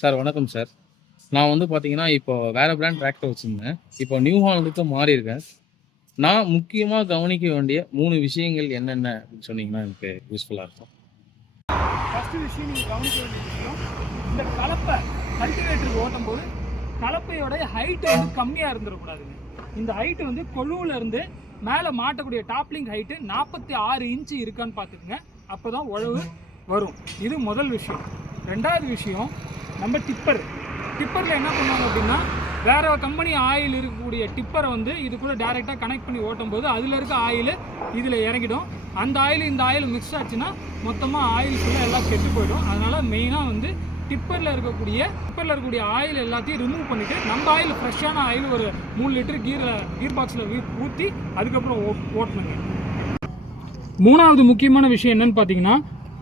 Sir வணக்கம் sir. நான் வந்து பார்த்தீங்கன்னா, இப்போ வேற பிராண்ட் டிராக்டர் வச்சிருந்தேன். இப்போ நியூ ஹாலண்டுக்கு மாறியிருக்கேன். நான் முக்கியமா கவனிக்க வேண்டிய 3 விஷயங்கள் என்னென்ன அப்படின்னு சொன்னீங்கன்னா, எனக்கு யூஸ்ஃபுல்லா இருக்கும். ஃபஸ்ட்டு விஷயம் நீங்கள் கவனிக்க வேண்டிய விஷயம், இந்த கலப்பை கல்டிவேட்டருக்கு ஓட்டும்போது கலப்பையோட ஹைட்டு வந்து கம்மியாக இருந்துடக்கூடாதுங்க. இந்த ஹைட்டு வந்து கொழுவில் இருந்து மேலே மாட்டக்கூடிய டாப்லிங் ஹைட்டு 46 இன்ச்சு இருக்கான்னு பார்த்துக்குங்க. அப்போ தான் உழவு வரும். இது முதல் விஷயம். ரெண்டாவது விஷயம், நம்ம டிப்பரில் என்ன பண்ணுவாங்க அப்படின்னா, வேறு கம்பெனி ஆயில் இருக்கக்கூடிய டிப்பரை வந்து இது கூட டைரெக்டாக கனெக்ட் பண்ணி ஓட்டும் போது அதில் இருக்க ஆயில் இதில் இறங்கிடும். அந்த ஆயில் இந்த ஆயில் மிக்ஸ் ஆச்சுன்னா மொத்தமாக ஆயில் ஃபுல்லாக எல்லாம் கெட்டு போயிடும். அதனால் மெயினாக வந்து டிப்பரில் இருக்கக்கூடிய ஆயில் எல்லாத்தையும் ரிமூவ் பண்ணிவிட்டு நம்ம ஆயில் ஃப்ரெஷ்ஷான ஆயில் ஒரு 3 லிட்டர் கீர் பாக்ஸில் ஊற்றி அதுக்கப்புறம் ஓட்டணுங்க. மூணாவது முக்கியமான விஷயம் என்னென்னு பார்த்தீங்கன்னா,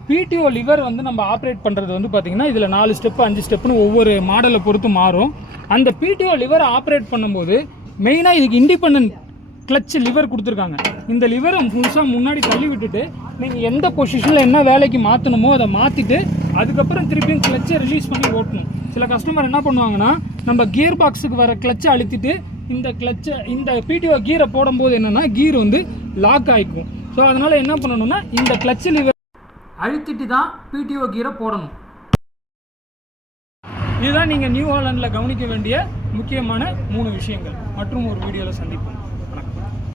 பிடிஓ லிவர் வந்து நம்ம ஆப்ரேட் பண்ணுறது வந்து பார்த்திங்கன்னா இதில் 4 ஸ்டெப்பு 5 ஸ்டெப்புன்னு ஒவ்வொரு மாடலை பொறுத்து மாறும். அந்த பிடிஓ லிவரை ஆப்ரேட் பண்ணும்போது மெயினாக இதுக்கு இண்டிபெண்டன்ட் கிளச் லிவர் கொடுத்துருக்காங்க. இந்த லிவரை முழுசாக முன்னாடி தள்ளி விட்டுட்டு நீங்கள் எந்த பொசிஷனில் என்ன வேலைக்கு மாற்றணுமோ அதை மாற்றிட்டு அதுக்கப்புறம் திருப்பியும் கிளச்சை ரிலீஸ் பண்ணி ஓட்டணும். சில கஸ்டமர் என்ன பண்ணுவாங்கன்னா, நம்ம கியர் பாக்ஸுக்கு வர கிளச்சை அழுத்திட்டு இந்த பிடிஓ கீரை போடும்போது என்னென்னா கீர் வந்து லாக் ஆகிக்கும். ஸோ அதனால் என்ன பண்ணணும்னா இந்த கிளச் லிவர் அழுத்திட்டு தான் பிடிஓ கீரை போடணும். இதுதான் நீங்கள் நியூ ஹாலண்டில் கவனிக்க வேண்டிய முக்கியமான 3 விஷயங்கள். மற்றும் ஒரு வீடியோவில் சந்திப்போம்.